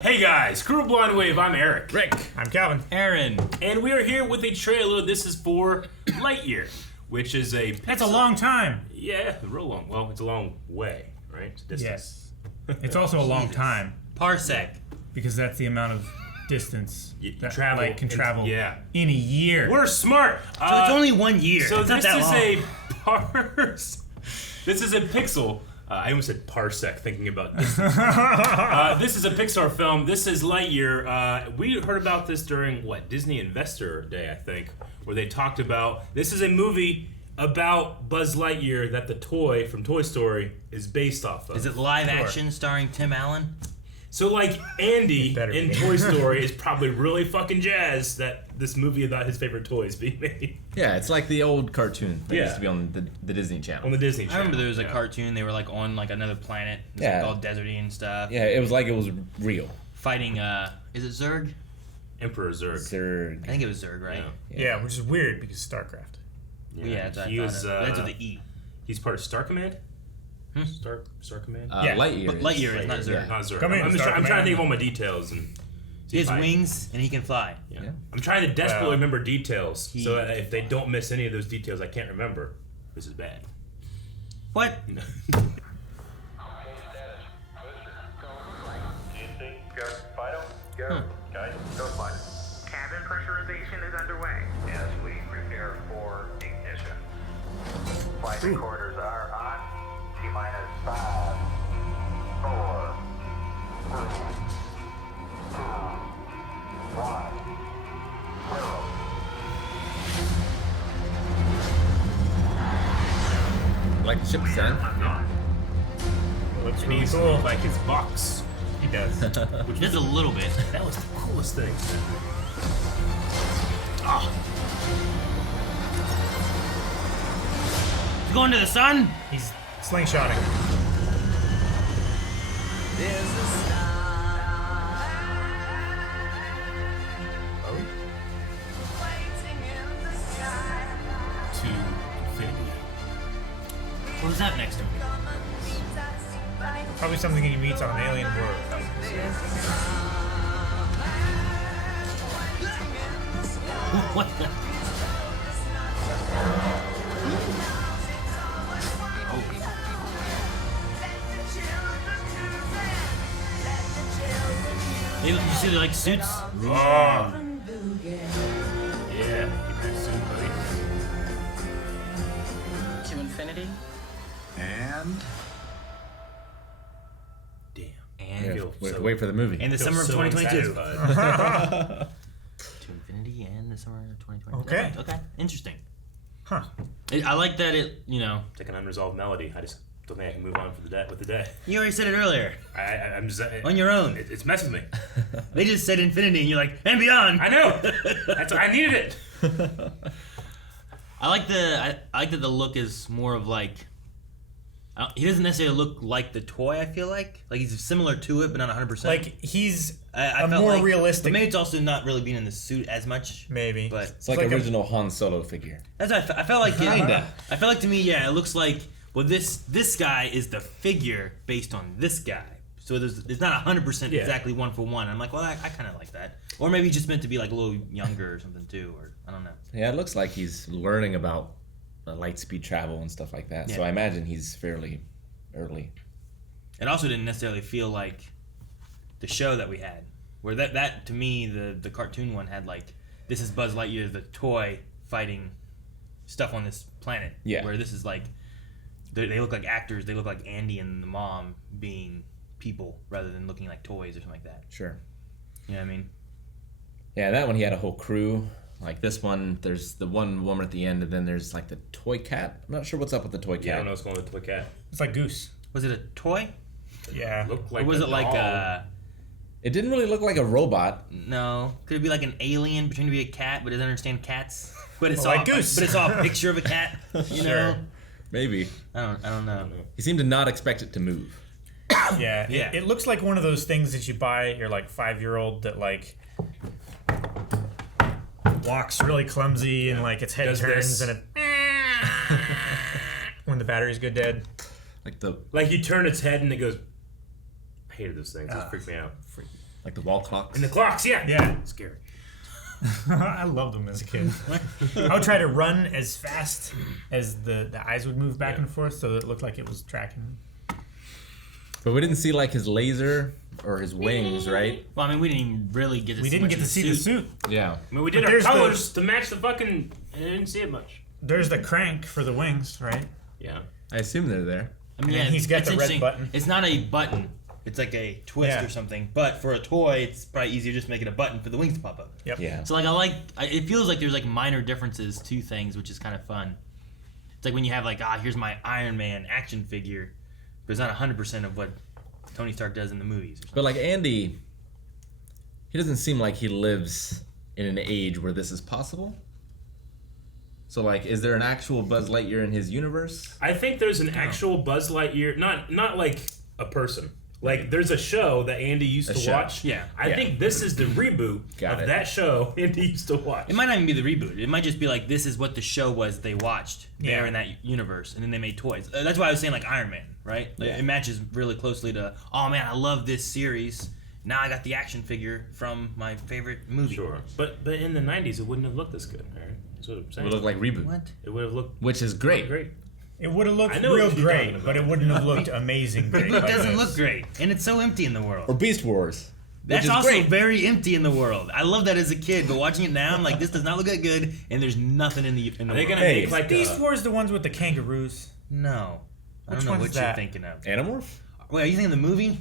Hey guys, Crew Blind Wave, I'm Eric. Rick. I'm Calvin. Aaron. And we are here with a trailer. This is for Lightyear, which is a... That's a long time. Yeah, real long. Well, it's a long way, right? It's distance. Yes. It's also a long time. Parsec. Because that's the amount of distance that travel light can travel in a year. We're smart. So it's only 1 year. So it's this not that is long. a This is a pixel. I almost said parsec, thinking about distance. This is a Pixar film. This is Lightyear. We heard about this during, Disney Investor Day, I think, where they talked about, this is a movie about Buzz Lightyear that the toy from Toy Story is based off of. Is it live action starring Tim Allen? So, Andy in be. Toy Story is probably really fucking jazzed that this movie about his favorite toys being made. Yeah, it's like the old cartoon that used to be on the Disney Channel. On the Disney Channel. I remember there was a cartoon. They were on another planet. It was all deserty and stuff. Yeah, it was like it was real. Fighting. Is it Zurg? Emperor Zurg. Zurg. I think it was Zurg, right? Yeah, which is weird because StarCraft. Yeah, that's what I thought. That's with the E. He's part of Star Command. Star Command. Yeah. Lightyear. But Lightyear is not Zurg. Yeah. Not Zurg. Come in, I'm Star trying to Command. think of all my details and. He has wings and he can fly. Yeah. Yeah. I'm trying to desperately Well, remember details, so that if they don't miss any of those details I can't remember, this is bad. What? GC, go. Vital, go. Guys, go Vital. Cabin pressurization is underway. As we prepare for ignition. Flight recorders are on. T-minus 5, 4, 3, 2, 1, 0. Like the ship design. Looks And really he's cool. like his box. He does. Just a little bit. That was the coolest thing. He's going to the sun? He's slingshotting. To infinity. What was that next to him? Probably something he meets on an alien world. What the? You see the suits? Yeah, get that suit, buddy. To infinity? And Damn. And Yeah, feel wait, so- wait for the movie. in the Feel summer of so 2022. unsatisfied. To infinity and the summer of 2022. Okay. Okay. Interesting. Huh. I like that it, It's like an unresolved melody. I just don't think I can move on with the day. You already said it earlier. I'm just, On your own. It's messing with me. They just said infinity and you're like, and beyond. I know. I needed it. I like that the look is more of he doesn't necessarily look like the toy, I feel like. Like he's similar to it, but not 100%. Like, he's I a felt more like, realistic... But maybe it's also not really being in the suit as much. Maybe. But It's like like original Han Solo figure. that's what I felt like. Kinda. I felt like to me, it looks like, well, this guy is the figure based on this guy. So it's not 100% Yeah. exactly one for one. I'm like, well, I kind of like that. Or maybe just meant to be a little younger or something too, or I don't know. Yeah, it looks like he's learning about light speed travel and stuff like that. So Yeah. I imagine he's fairly early. It also didn't necessarily feel like the show that we had, where that to me the cartoon one had this is Buzz Lightyear the toy fighting stuff on this planet. Yeah. Where this is they look like actors. They look like Andy and the mom being people rather than looking like toys or something like that. Sure. You know what I mean? Yeah, that one he had a whole crew. Like this one, there's the one woman at the end, and then there's the toy cat. I'm not sure what's up with the toy cat. Yeah, I don't know what's going on with the cat. It's like Goose. Was it a toy? Yeah. Looked like Or was a it like doll. It didn't really look like a robot. No? Could it be like an alien pretending to be a cat but doesn't understand cats? But it's Well, all like Goose. But it's all a picture of a cat. You know? Sure. Maybe. I don't know. He seemed to not expect it to move. Yeah. Yeah. It looks like one of those things that you buy your 5-year-old that walks really clumsy and its head Does turns this. and it when the batteries go dead. Like the Like you turn its head and it goes. I hated those things. It freaked me out. Like the wall clocks. And the clocks, yeah. Yeah. Scary. I loved them as a kid. I would try to run as fast as the eyes would move back and forth so it looked like it was tracking me. But we didn't see like his laser or his wings, right? Well, I mean, we didn't even really get to We see didn't much get of to see the suit. Yeah. I mean, we did But our there's the- colors to match the fucking. I didn't see it much. There's the crank for the wings, right? Yeah. I assume they're there. I mean, And yeah, he's got it's the red interesting. button. It's not a button. It's like a twist Yeah. or something. But for a toy, it's probably easier just to make it a button for the wings to pop up. Yep. Yeah. So it feels like there's like minor differences to things, which is kind of fun. It's like when you have like, here's my Iron Man action figure, but it's not 100% of what Tony Stark does in the movies. But like Andy, he doesn't seem like he lives in an age where this is possible. So like, is there an actual Buzz Lightyear in his universe? I think there's an actual Buzz Lightyear, not like a person. Like there's a show that Andy used A to show. watch. Yeah. I think this is the reboot Got of it. that show Andy used to watch. It might not even be the reboot. It might just be like, this is what the show was they watched there Yeah. in that universe, and then they made toys. That's why I was saying like Iron Man, right? Like, Yeah. It matches really closely to, oh man, I love this series. Now I got the action figure from my favorite movie. Sure, but in the '90s it wouldn't have looked this good. Right? That's what I'm It saying. would look like reboot, What? It would have looked which is great. great. It would have looked I know real what you're talking great, about. but it wouldn't have looked amazing great. It like doesn't this. look great, and it's so empty in the Or world. Beast Wars. That's which is also great. very empty in the world. I love that as a kid, but watching it now, I'm like, this does not look that good, and there's nothing in the Are they world. gonna Hey, make like Beast Wars, the ones with the kangaroos. No, I Which don't know one's what that? you're thinking of. Animorph? Wait, are you thinking of the movie?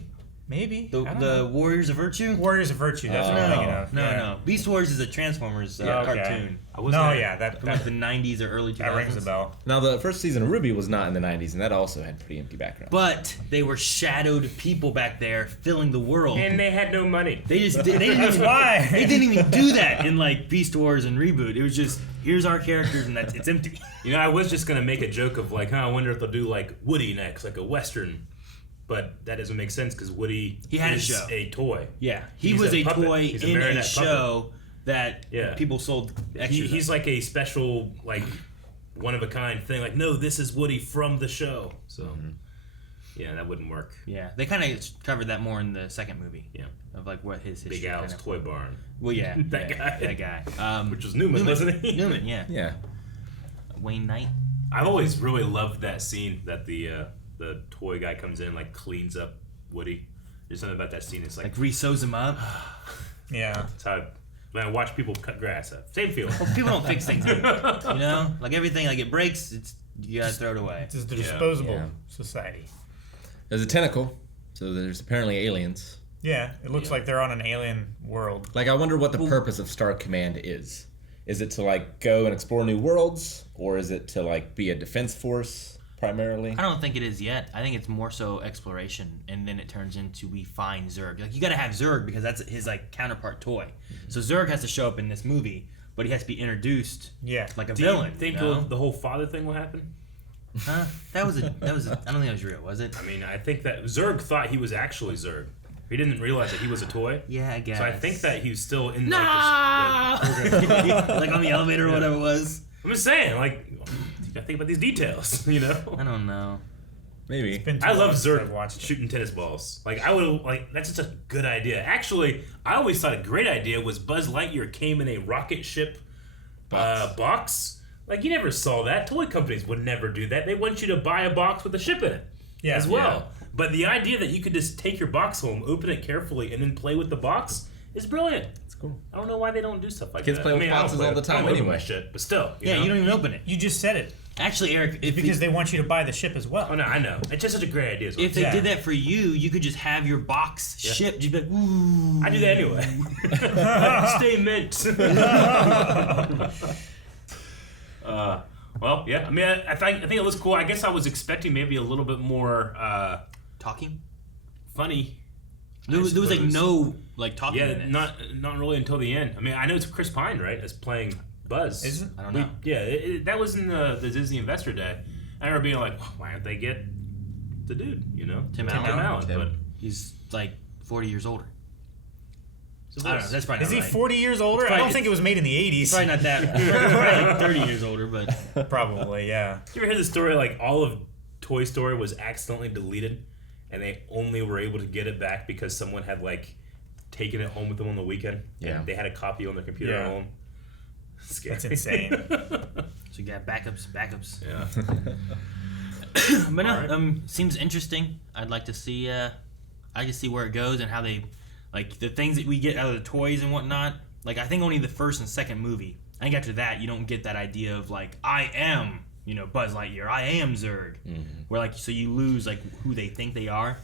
Maybe. The I don't know. Warriors of Virtue? Warriors of Virtue. That's what I'm thinking of. No, Yeah. no. Beast Wars is a Transformers Yeah, okay. cartoon I was No, gonna- yeah, that from like the 90s or early 2000s. that rings a bell. Now the first season of Ruby was not in the 90s, and that also had pretty empty background. But they were shadowed people back there filling the world. and they had no money. They just they didn't That's even, why. they didn't even do that in like Beast Wars and Reboot. It was just here's our characters and that's it's empty. You know, I was just gonna make a joke of like, I wonder if they'll do like Woody next, like a Western. But that doesn't make sense because Woody He had a is show. a toy. Yeah, he He's was a a puppet. toy He's a in a marionette show that Yeah. people sold extras. He's like a special, like, one of a kind thing. Like, no, this is Woody from the show. So, yeah, that wouldn't work. yeah, they kind of covered that more in the second movie. Yeah. Of like what his history. Big Al's kind of- Toy Barn, Well, yeah, That yeah, guy. that guy. which was Newman, wasn't he? Newman, yeah. Yeah. Wayne Knight. I've always really loved that scene that the toy guy comes in, like, cleans up Woody. There's something about that scene. It's like, Like re-sews him up. Yeah. that's how when I watch people cut grass up. Same feeling. Well, people don't fix things anymore. You know, like everything, like it breaks, it's you gotta throw it away. This is the disposable Yeah. society. There's a tentacle, so there's apparently aliens. Yeah, it looks Yeah. like they're on an alien world. Like, I wonder what the purpose of Star Command is. Is it to, like, go and explore new worlds? Or is it to, like, be a defense force, primarily? I don't think it is yet. I think it's more so exploration, and then it turns into we find Zurg. Like you gotta have Zurg because that's his like counterpart toy. So Zurg has to show up in this movie, but he has to be introduced Yeah. like a Do villain. you think you know? the whole father thing will happen? Huh? That was a. I don't think that was real, was it? I mean, I think that Zurg thought he was actually Zurg. He didn't realize that he was a toy. Yeah, I guess. So I think that he was still in No! like this. like on the elevator or whatever it was. I'm just saying, like, you gotta think about these details, you know? I don't know. Maybe. Been too I long love since Zurg I've watched it. shooting tennis balls. Like, I would like, that's just a good idea. Actually, I always thought a great idea was Buzz Lightyear came in a rocket ship box. Like, you never saw that. Toy companies would never do that. They want you to buy a box with a ship in it Yeah. as well. But the idea that you could just take your box home, open it carefully, and then play with the box is brilliant. It's cool. I don't know why they don't do stuff like Kids that. play with I don't boxes all the time I don't open anyway. my shit, but still. Yeah, know? you don't even open it. You just said it. Actually, Eric, if Because they want you to buy the ship as well. Oh no, I know. It's just such a great idea. is what if I'm they saying. did that for you, you could just have your box shipped. You'd be like, ooh. I do that anyway. Stay mint. Well, yeah. I mean, I think it looks cool. I guess I was expecting maybe a little bit more Talking? funny. There was like suppose. no like talking in Yeah, it. not really until the end. I mean, I know it's Chris Pine, right, as playing Buzz. Is it? I don't know. That was in the Disney Investor Day. I remember being like, why don't they get the dude? You know, Tim Allen. Tim. But He's like 40 years older. so I don't know. That's probably Is not he right. 40 years older? I probably- don't think it was made in the 80s. Probably not that. Probably like 30 years older, but Probably, yeah. You ever hear the story like all of Toy Story was accidentally deleted, and they only were able to get it back because someone had like taking it home with them on the weekend. Yeah. And they had a copy on their computer at Yeah. home. Scary. That's insane. So you got backups. Yeah. But no, Alright. seems interesting. I'd like to see. I can see where it goes and how they, like the things that we get out of the toys and whatnot. Like I think only the first and second movie. I think after that you don't get that idea of like I am, Buzz Lightyear. I am Zurg. Where like so you lose like who they think they are,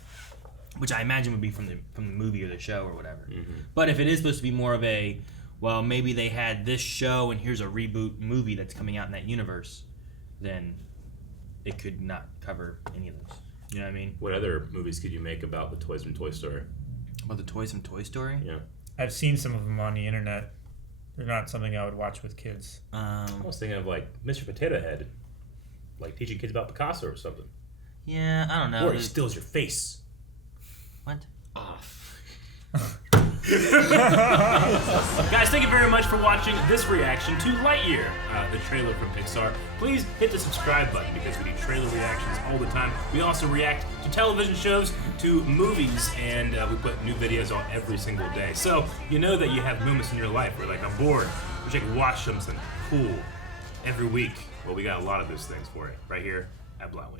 which I imagine would be from the movie or the show or whatever. But if it is supposed to be more of a, well, maybe they had this show and here's a reboot movie that's coming out in that universe, then it could not cover any of those. You know what I mean? What other movies could you make about the toys from Toy Story? About the toys from Toy Story? Yeah. I've seen some of them on the internet. They're not something I would watch with kids. I was thinking of like Mr. Potato Head, like teaching kids about Picasso or something. Yeah, I don't know. Or he steals your face. What? Guys, thank you very much for watching this reaction to Lightyear, the trailer from Pixar. Please hit the subscribe button because we do trailer reactions all the time. We also react to television shows, to movies, and we put new videos on every single day. So you know that you have moments in your life where like I'm bored, wish I could watch something cool every week. Well, we got a lot of those things for you right here at Blauwave.